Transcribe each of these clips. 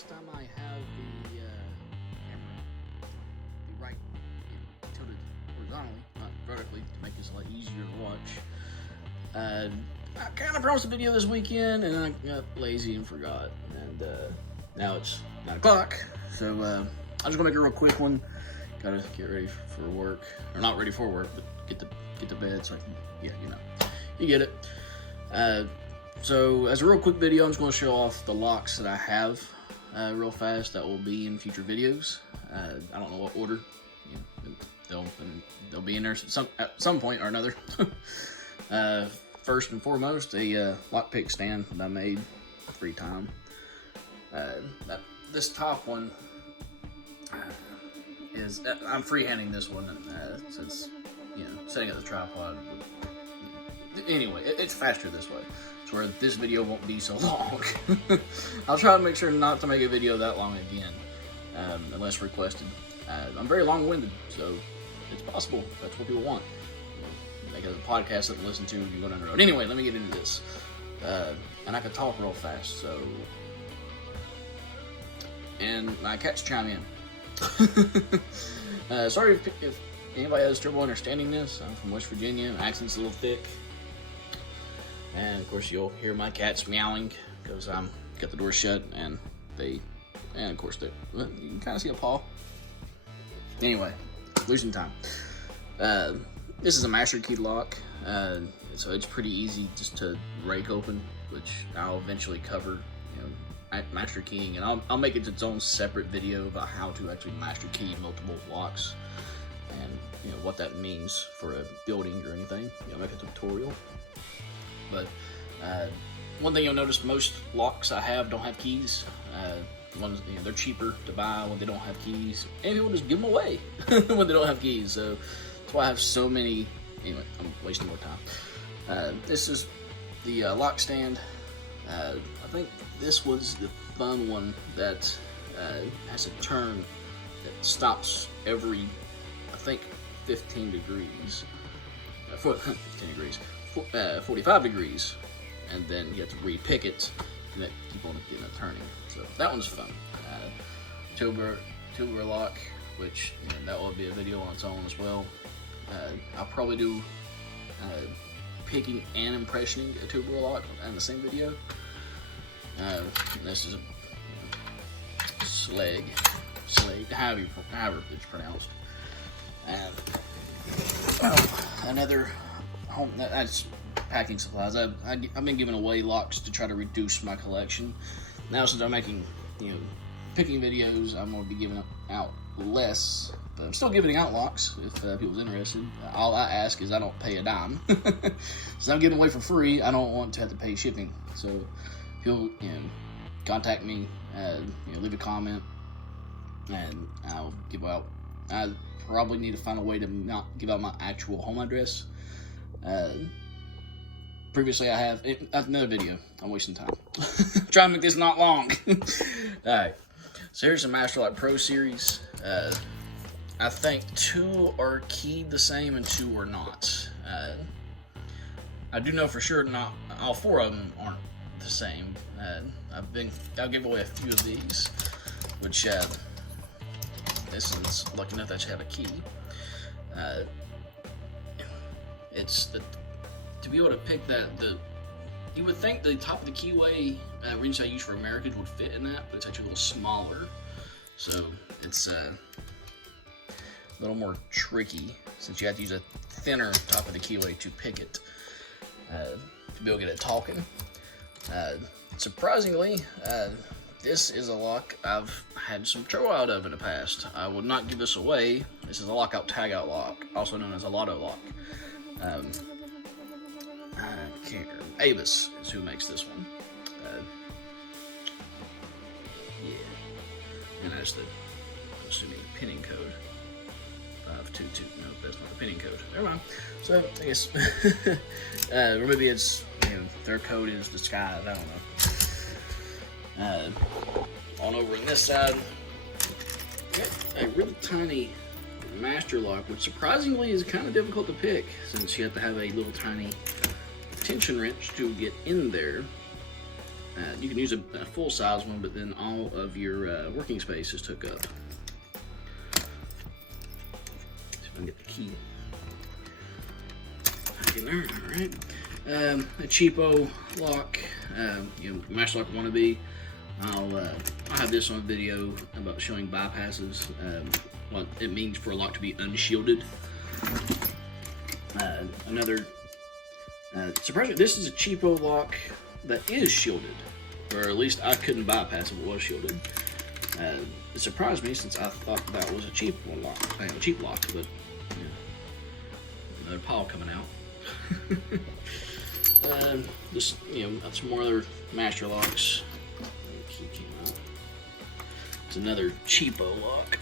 this time I have the camera the right tilted horizontally, not vertically, to make this a lot easier to watch. I kind of promised a video this weekend, and I got lazy and forgot. And now it's 9 o'clock, so I'm just gonna make a real quick one. Gotta get ready for work, or not ready for work, but get to bed so I can, you get it. So as a real quick video, I'm just going to show off the locks that I have real fast that will be in future videos. I don't know what order. They'll be in there at some point or another. First and foremost, a lockpick stand that I made free time. This top one is I'm freehanding this one since setting up the tripod. Anyway, it's faster this way, so where this video won't be so long. I'll try to make sure not to make a video that long again, unless requested. I'm very long-winded, so it's possible that's what people want. Make it a podcast that they listen to, you go down the road. Anyway, let me get into this. And I can talk real fast, so. And my cats chime in. Sorry if anybody has trouble understanding this. I'm from West Virginia. My accent's a little thick. And of course, you'll hear my cats meowing because I'm got the door shut, and of course, you can kind of see a paw. Anyway, losing time. This is a master key lock, so it's pretty easy just to rake open, which I'll eventually cover, master keying, and I'll make it its own separate video about how to actually master key multiple locks, and what that means for a building or anything. Make a tutorial. But one thing you'll notice, most locks I have don't have keys. Ones they're cheaper to buy when they don't have keys, and people just give them away when they don't have keys. So that's why I have so many. Anyway, I'm wasting more time. This is the lock stand. I think this was the fun one that has a turn that stops every, I think, 15 degrees. 15 degrees. 45 degrees, and then you have to re-pick it and keep on getting it turning. So that one's fun. Tubular lock, which that will be a video on its own as well. I'll probably do picking and impressioning a tubular lock in the same video. This is a slag, however it's pronounced. Another home, that's packing supplies. I've been giving away locks to try to reduce my collection. Now, since I'm making picking videos, I'm going to be giving out less, but I'm still giving out locks if people's interested. All I ask is I don't pay a dime. Since I'm giving away for free, I don't want to have to pay shipping. So if you'll contact me, leave a comment, and I'll give out. I probably need to find a way to not give out my actual home address. Previously I have another video. I'm wasting time. Trying to make this not long. Alright, so here's the Master Lock Pro series. I think 2 are keyed the same and 2 are not. I do know for sure not all 4 of them aren't the same. I'll give away a few of these, which this is lucky enough to actually have a key. To be able to pick that, you would think the top of the keyway wrench I use for Americans would fit in that, but it's actually a little smaller. So it's a little more tricky since you have to use a thinner top of the keyway to pick it to be able to get it talking. Surprisingly, this is a lock I've had some trouble out of in the past. I would not give this away. This is a Lockout Tagout lock, also known as a Lotto lock. Avis is who makes this one. And that's the, I'm assuming, the pinning code. 522. No, that's not the pinning code. Never mind. So I guess, or maybe it's their code is disguised. I don't know. On over on this side, a really tiny master lock, which surprisingly is kind of difficult to pick since you have to have a little tiny tension wrench to get in there. You can use a full-size one, but then all of your working space is took up. See if I can get the key. In there, all right. A cheapo lock, master lock wannabe. I'll have this on a video about showing bypasses, what it means for a lock to be unshielded. Surprisingly, this is a cheapo lock that is shielded, or at least I couldn't bypass if it was shielded. It surprised me since I thought that was a cheap lock, but another pile coming out. Just got some more other master locks. The key came out. It's another cheapo lock.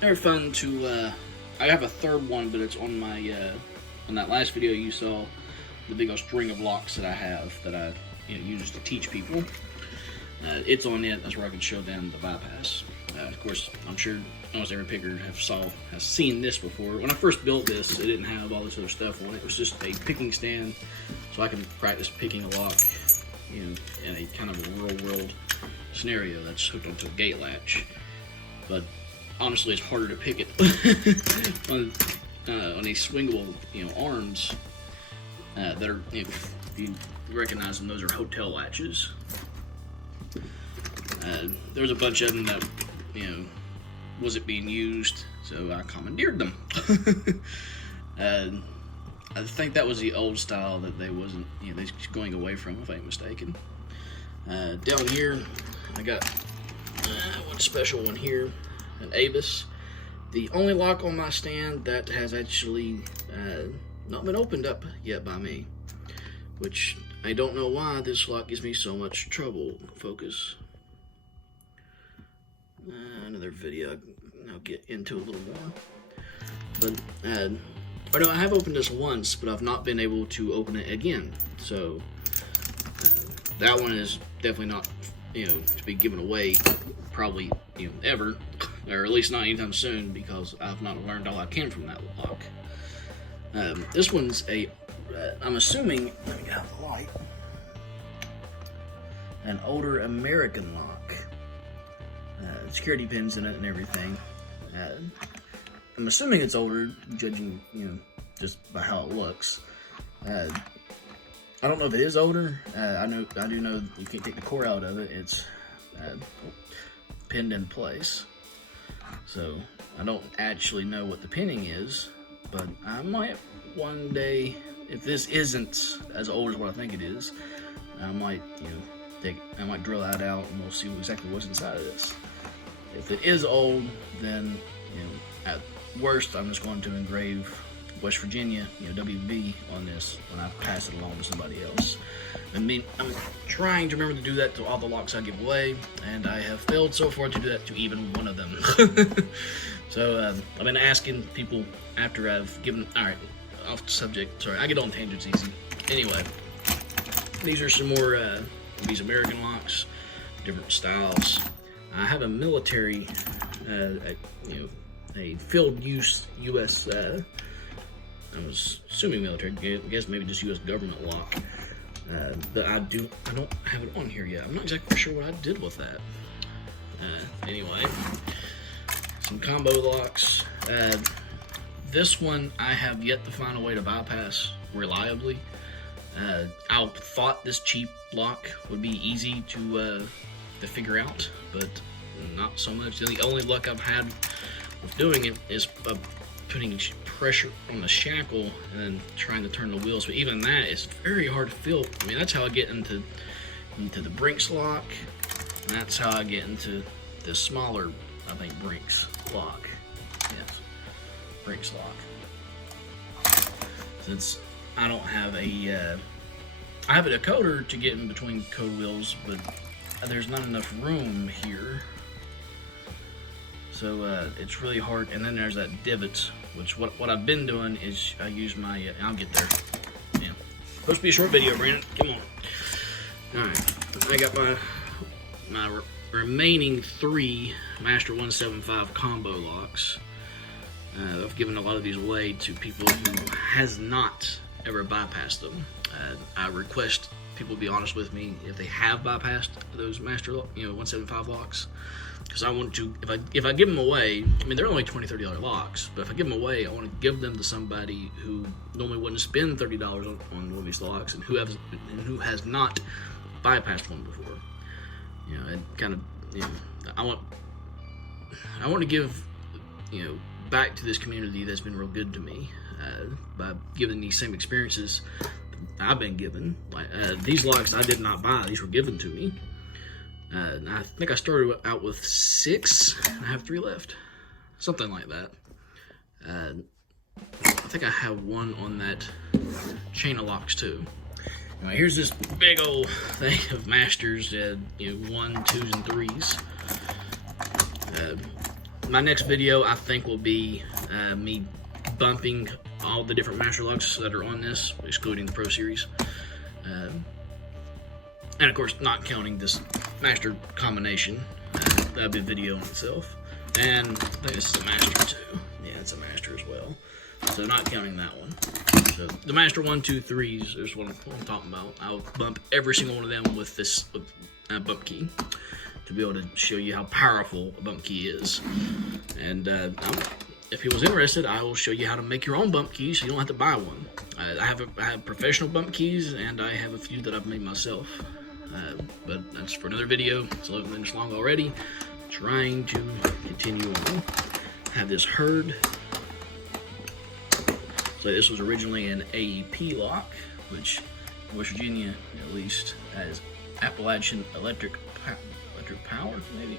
They're fun to. I have a third one, but it's on my on that last video you saw, the big old string of locks that I have that I use to teach people. It's on it. That's where I can show them the bypass. Of course, I'm sure almost every picker has seen this before. When I first built this, it didn't have all this other stuff on it. It was just a picking stand, so I can practice picking a lock, in a kind of a real world scenario that's hooked onto a gate latch. But honestly, it's harder to pick it on these swingable, arms that are. If you recognize them, those are hotel latches. There's a bunch of them that, wasn't being used, so I commandeered them. I think that was the old style that they wasn't, they're going away from, if I ain't mistaken. Down here, I got one special one here, an Avis. The only lock on my stand that has actually not been opened up yet by me, which I don't know why this lock gives me so much trouble. Focus. Another video I'll get into a little more. But I have opened this once, but I've not been able to open it again. So that one is definitely not, to be given away, probably ever, or at least not anytime soon, because I've not learned all I can from that lock. This one's I'm assuming, let me get out the light, an older American lock. Security pins in it and everything. I'm assuming it's older, judging, just by how it looks. I don't know if it is older. I do know you can't take the core out of it. It's pinned in place. So I don't actually know what the pinning is, but I might one day, if this isn't as old as what I think it is, I might, I might drill that out and we'll see exactly what's inside of this. If it is old, then, at worst, I'm just going to engrave West Virginia, WV on this when I pass it along to somebody else. I'm trying to remember to do that to all the locks I give away, and I have failed so far to do that to even one of them. So, I've been asking people after I've given, alright, off the subject, sorry, I get on tangents easy. Anyway, these are some more, these American locks, different styles. I have a military, a field use U.S., I was assuming military, I guess maybe just U.S. government lock, but I don't have it on here yet. I'm not exactly sure what I did with that. Anyway, some combo locks. This one I have yet to find a way to bypass reliably. I thought this cheap lock would be easy to figure out, but not so much. The only luck I've had with doing it is putting pressure on the shackle and then trying to turn the wheels. But even that is very hard to feel. I mean, that's how I get into the Brinks lock. And that's how I get into the smaller, I think, Brinks lock. Yes, Brinks lock. Since I don't have I have a decoder to get in between code wheels, but there's not enough room here. So it's really hard. And then there's that divot, which what I've been doing is I use my, I'll get there. Yeah. Supposed to be a short video, Brandon. Come on. Alright, I got my remaining 3 Master 175 combo locks. I've given a lot of these away to people who has not ever bypassed them. I request people be honest with me if they have bypassed those master, 175 locks. Because I want to, if I give them away, I mean, they're only $20, $30 locks, but if I give them away, I want to give them to somebody who normally wouldn't spend $30 on one of these locks, and who has not bypassed one before. And kind of, I want to give, back to this community that's been real good to me by giving these same experiences I've been given. Like these locks I did not buy; these were given to me. And I think I started out with 6, and I have 3 left. Something like that. I think I have one on that chain of locks too. Anyway, here's this big old thing of masters, 1, 2s, and 3s. My next video, I think, will be me bumping all the different master locks that are on this, excluding the Pro Series. And of course, not counting this master combination. That'll be a video in itself. And I think this is a master too. Yeah, it's a master as well. So not counting that one. So the master 1, 2, 3s is what I'm talking about. I'll bump every single one of them with this bump key to be able to show you how powerful a bump key is. And if he was interested, I will show you how to make your own bump keys so you don't have to buy one. I have professional bump keys, and I have a few that I've made myself. But that's for another video. It's 11 minutes long already. Trying to continue on. Have this herd. So this was originally an AEP lock, which West Virginia, at least, has Appalachian Electric Power, maybe.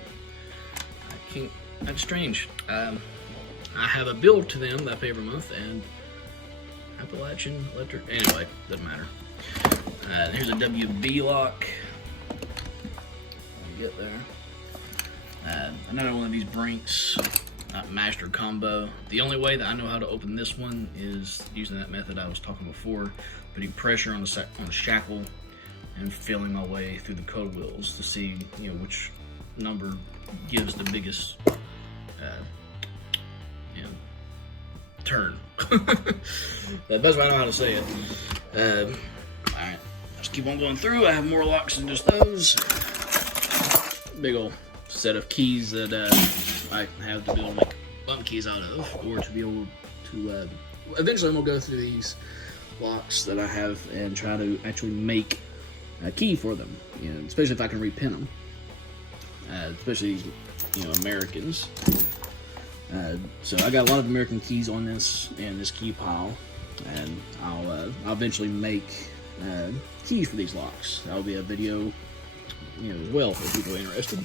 That's strange. I have a bill to them that I pay every month, and Appalachian Electric. Anyway, doesn't matter. Here's a WB lock. Get there. Another one of these Brinks master combo. The only way that I know how to open this one is using that method I was talking before, putting pressure on the shackle and feeling my way through the code wheels to see which number gives the biggest turn. That's what I know how to say it. Alright, let's keep on going through. I have more locks than just those. Big old set of keys that I have to be able to make bump keys out of, or to be able to eventually I'm gonna go through these locks that I have and try to actually make a key for them, especially if I can repin them, especially Americans. So I got a lot of American keys on this and this key pile, and I'll eventually make keys for these locks. That'll be a video as well for people interested.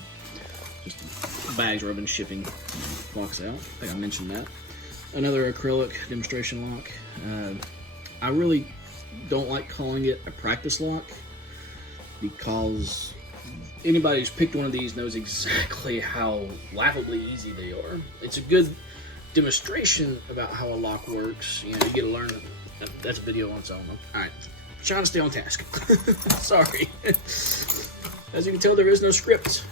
Just bags where I've been shipping locks out. I think I mentioned that. Another acrylic demonstration lock. I really don't like calling it a practice lock, because anybody who's picked one of these knows exactly how laughably easy they are. It's a good demonstration about how a lock works. You get to learn. That's a video on its own. Alright, trying to stay on task. Sorry. As you can tell, there is no script.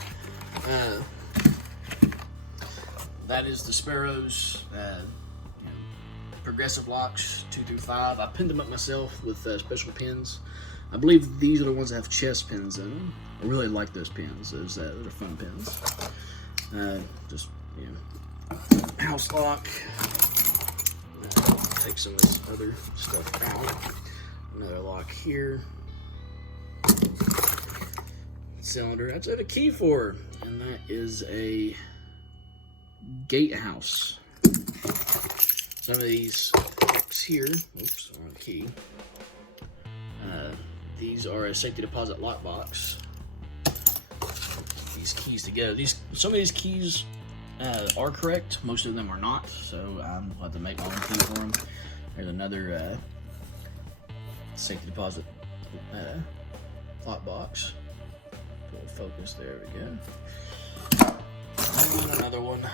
That is the Sparrows progressive locks 2 through 5. I pinned them up myself with special pins. I believe these are the ones that have chest pins in them. I really like those pins. Those are fun pins. Just house lock. Take some of this other stuff out. Another lock here. Cylinder. That's what I have a key for, and that is a gatehouse. Some of these locks here. Oops, wrong key. These are a safety deposit lock box. These keys together. Some of these keys are correct. Most of them are not. So I'll have to make my own key for them. There's another safety deposit lock box. Full focus. There we go. And another one.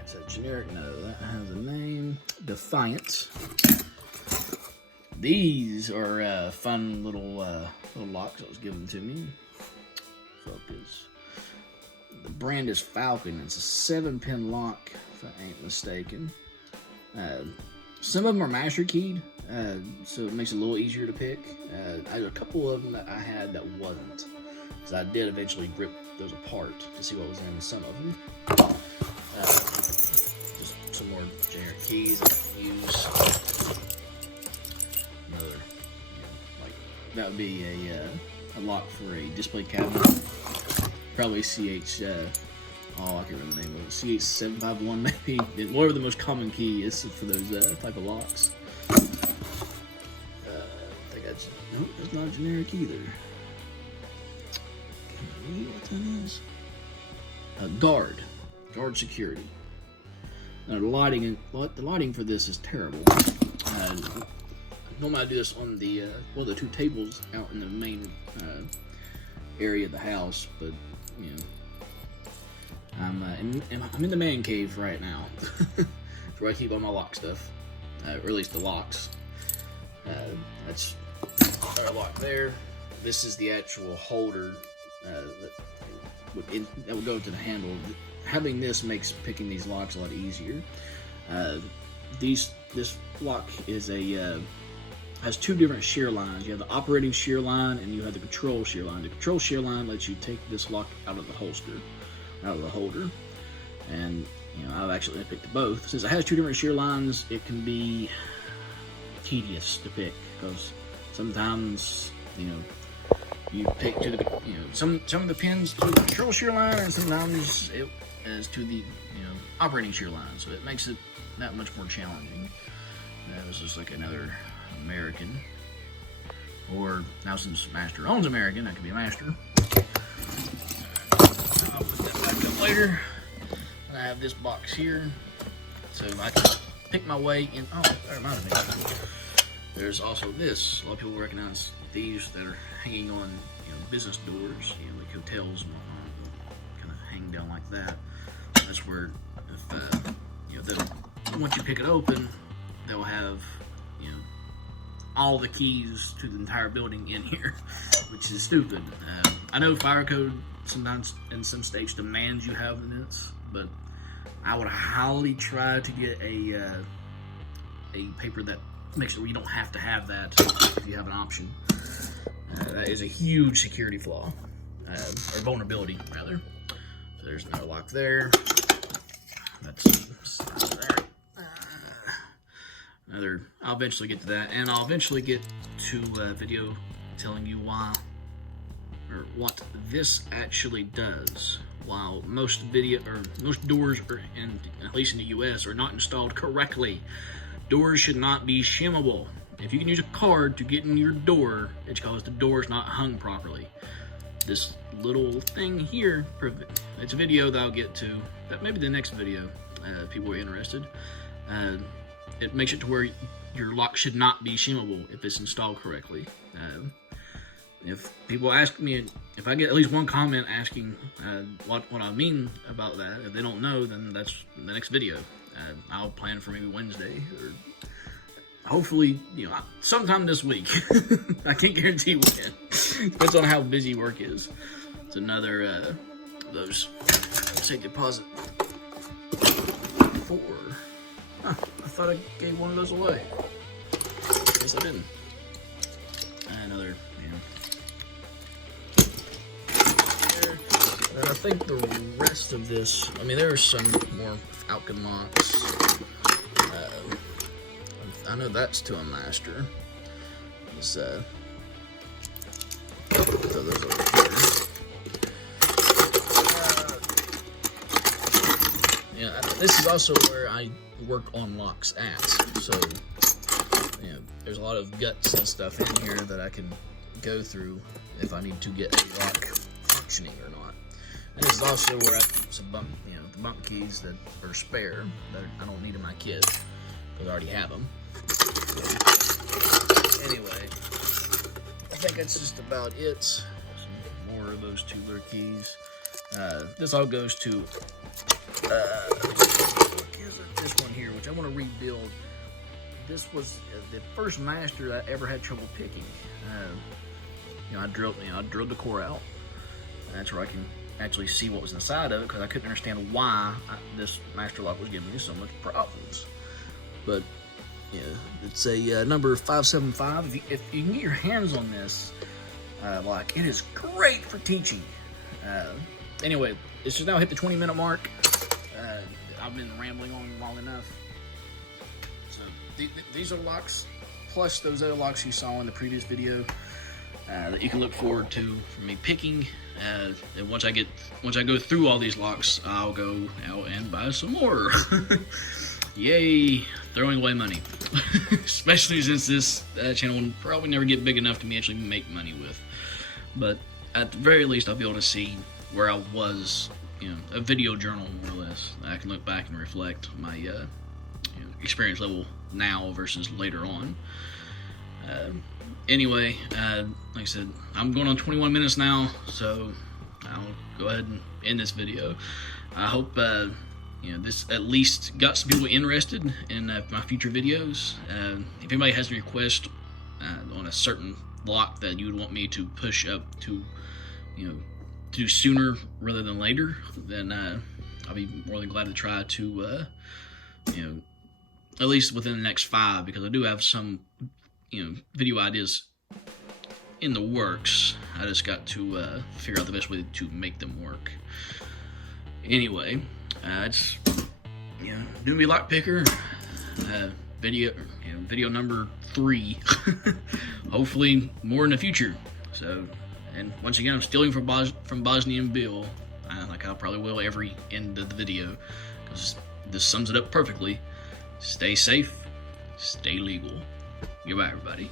It's a generic. No, that has a name. Defiant. These are fun little locks that was given to me. Focus. The brand is Falcon. It's a 7-pin lock, if I ain't mistaken. Some of them are master keyed, so it makes it a little easier to pick. I had a couple of them that I had that wasn't, because I did eventually rip those apart to see what was in some of them. Just some more generic keys I use. Another, like that would be a lock for a display cabinet. Probably CH. Oh, I can't remember the name of it. CH751 maybe. Whatever the most common key is for those type of locks. I think nope, that's not generic either. Can you read what that is? Guard security. Now the lighting for this is terrible. Normally I do this on the the two tables out in the main area of the house, but you know. I'm in the man cave right now. That's where I keep all my lock stuff, or at least the locks. That's our lock there. This is the actual holder that would go to the handle. Having this makes picking these locks a lot easier. This lock is has two different shear lines. You have the operating shear line and you have the control shear line. The control shear line lets you take this lock out of the holster. Out of the holder, and you know I've actually picked both. Since it has two different shear lines, it can be tedious to pick because sometimes you pick to the some of the pins to the control shear line, and sometimes it is to the operating shear line. So it makes it that much more challenging. This is like another American, or now since Master owns American, that could be a Master. I'll put that back up later. And I have this box here, so I can pick my way in. Oh, that reminded me. There's also this. A lot of people recognize these that are hanging on, business doors, like hotels and whatnot, kind of hang down like that. That's where, if once you pick it open, they'll have, all the keys to the entire building in here, which is stupid. I know fire code sometimes in some states demands you have this, but I would highly try to get a paper that makes it where you don't have to have that if you have an option. That is a huge security flaw, or vulnerability rather. So there's no lock there. That's there. I'll eventually get to that, and I'll eventually get to a video telling you why, or what this actually does. While most doors are at least in the US, are not installed correctly. Doors should not be shimmable. If you can use a card to get in your door, it's because the door is not hung properly. This little thing here, it's a video that I'll get to, that maybe the next video, if people are interested. It makes it to where your lock should not be shimmable if it's installed correctly. If people ask me, if I get at least one comment asking what I mean about that, if they don't know, then that's the next video. I'll plan for maybe Wednesday, or hopefully, sometime this week. I can't guarantee when. Depends on how busy work is. It's another of those safe deposit 4. Huh, I thought I gave one of those away. Guess I didn't. Another, And I think the rest of this, there are some more Falcon locks. I know that's to a Master. So those over here. This is also where I work on locks at. So, there's a lot of guts and stuff in here that I can go through if I need to get a lock functioning or not. And this is also where I keep some bunk, the bunk keys that are spare that I don't need in my kit because I already have them. So, anyway, I think that's just about it. Some more of those tubular keys. This all goes to this one here, which I want to rebuild. This was the first Master that I ever had trouble picking. I drilled the core out. That's where I can actually see what was inside of it, because I couldn't understand why this Master lock was giving me so much problems. But Yeah, it's a number 575. If you can get your hands on this, like, it is great for teaching. Anyway, it's just now hit the 20-minute mark. I've been rambling on long enough. So these are locks, plus those other locks you saw in the previous video that you can look forward to from me picking. And once I go through all these locks, I'll go out and buy some more. Yay, throwing away money. Especially since this channel will probably never get big enough to me actually make money with. But at the very least, I'll be able to see where I was, you know, a video journal more or less. I can look back and reflect my you know, experience level now versus later on. Anyway, like I said, I'm going on 21 minutes now, so I'll go ahead and end this video. I hope you know, this at least got some people interested in my future videos. If anybody has any requests on a certain lock that you would want me to push up to, you know, to do sooner rather than later, then I'll be more than glad to try to, you know, at least within the next 5, because I do have some, you know, video ideas in the works. I just got to figure out the best way to make them work. Anyway, it's, you know, Newbie Lock Picker video, you know, video number 3. Hopefully more in the future. So, and once again, I'm stealing from Bosnian Bill, like I probably will every end of the video, because this sums it up perfectly. Stay safe, stay legal. Goodbye, everybody.